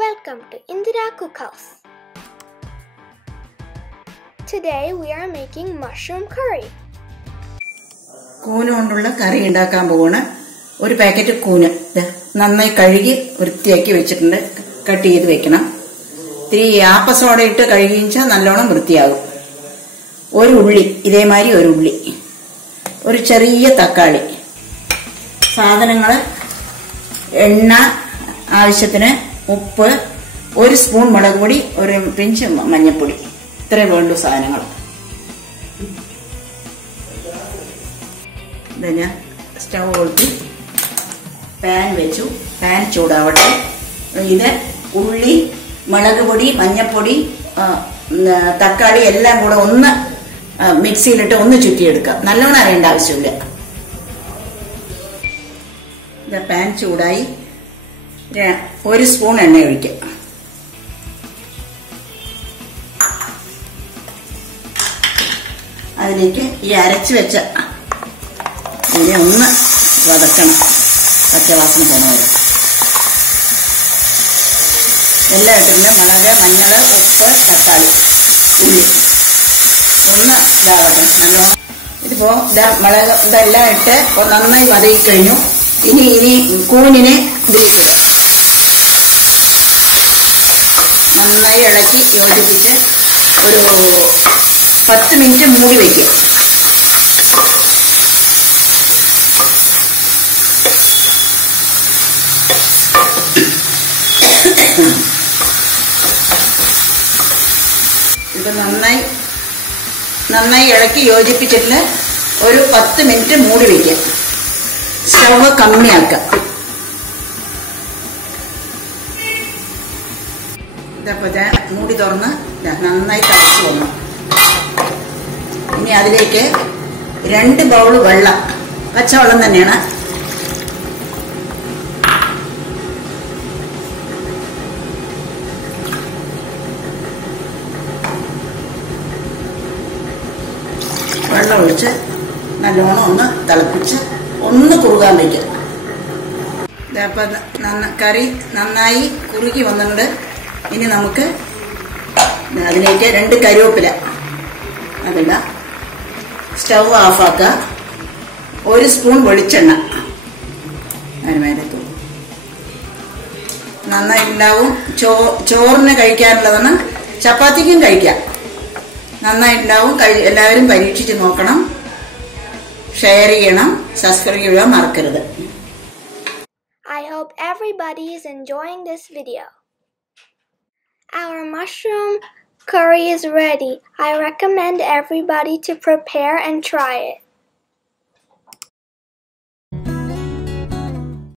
Welcome to Indira Cookhouse. Today we are making mushroom curry. കൂന കൊണ്ടുള്ള കറി ഉണ്ടാക്കാൻ പോവാണ്. ഒരു പാക്കറ്റ് കൂന നന്നായി കഴുകി വൃത്തിയാക്കി വെച്ചിട്ടുണ്ട്. കട്ട് ചെയ്ത് വെക്കണം. ഇത്തിരി ആപ്പസോഡ ഇട്ട് കഴുകിച്ചാൽ നല്ലോണം വൃത്തിയാകും. ഒരു ഉള്ളി, ഇതേമാതിരി ഒരു ഉള്ളി, ഒരു ചെറിയ തക്കാളി, സാധനങ്ങൾ എണ്ണ ആവശ്യത്തിന്, ഉപ്പ്, ഒരു സ്പൂൺ മുളക് പൊടി, ഒരു പിഞ്ച് മഞ്ഞൾപ്പൊടി, ഇത്രേ വേണ്ടു സാധനങ്ങൾ. ഞാൻ സ്റ്റൗ കൊളുത്തി പാൻ വെച്ചു. പാൻ ചൂടാവട്ടെ. ഇത് ഉള്ളി, മുളക് പൊടി, മഞ്ഞൾപ്പൊടി, തക്കാളി എല്ലാം കൂടെ ഒന്ന് മിക്സിയിലിട്ട് ഒന്ന് ചുറ്റിയെടുക്കാം. നല്ലോണം അറിയേണ്ട ആവശ്യമില്ല. ഇത് പാൻ ചൂടായി. ഒരു സ്പൂൺ എണ്ണ ഒഴിക്കാം. അതിലേക്ക് ഈ അരച്ചു വെച്ച ഇതിനെ ഒന്ന് വതക്കണം. പച്ചവാസന പോണവരെ എല്ലാം ഇട്ടിട്ടുണ്ട്. മുളക്, മഞ്ഞൾ, ഉപ്പ്, തക്കാളി, ഉള്ളി ഒന്ന് ഇതാവട്ടെ നല്ലോണം. ഇതിപ്പോ മുളക് ഇതെല്ലാം ഇട്ട് നന്നായി വതക്കി കഴിഞ്ഞു. ഇനി കൂനിനെ ഇതിലേക്കിടും. നന്നായി ഇളക്കി യോജിപ്പിച്ച് ഒരു 10 മിനിറ്റ് മൂടി വയ്ക്കുക. ഇത് നന്നായി ഇളക്കി യോജിപ്പിച്ചിട്ട് ഒരു 10 മിനിറ്റ് മൂടി വയ്ക്കുക. സ്റ്റവ് കമ്മിയാക്കുക. ഇതപ്പോ മൂടി തുറന്ന് നന്നായി തിളച്ചു വന്നു. ഇനി അതിലേക്ക് 2 ബൗള് വെള്ളം, പച്ചവെള്ളം തന്നെയാണ്. വെള്ളം ഒഴിച്ച് നല്ലോണം ഒന്ന് തിളപ്പിച്ച് ഒന്ന് കുറുകാൻ വയ്ക്കുക. ഇതപ്പോ കറി നന്നായി കുറുകി വന്നിട്ടുണ്ട്. ഇനി നമുക്ക് അതിലേക്ക് 2 കറിവേപ്പില അതില്ല. സ്റ്റൗ ഓഫാക്കുക. 1 സ്പൂൺ വെളിച്ചെണ്ണ അതിന് മേലത്തു നന്നായി ഉണ്ടാവും. ചോറിന് കഴിക്കാനുള്ളതാണ്, ചപ്പാത്തിക്കും കഴിക്കാം. നന്നായിട്ടുണ്ടാവും. എല്ലാവരും പരീക്ഷിച്ച് നോക്കണം. ഷെയർ ചെയ്യണം, സബ്സ്ക്രൈബ് ചെയ്യാൻ മറക്കരുത്. I hope everybody is enjoying this video. Our mushroom curry is ready. I recommend everybody to prepare and try it.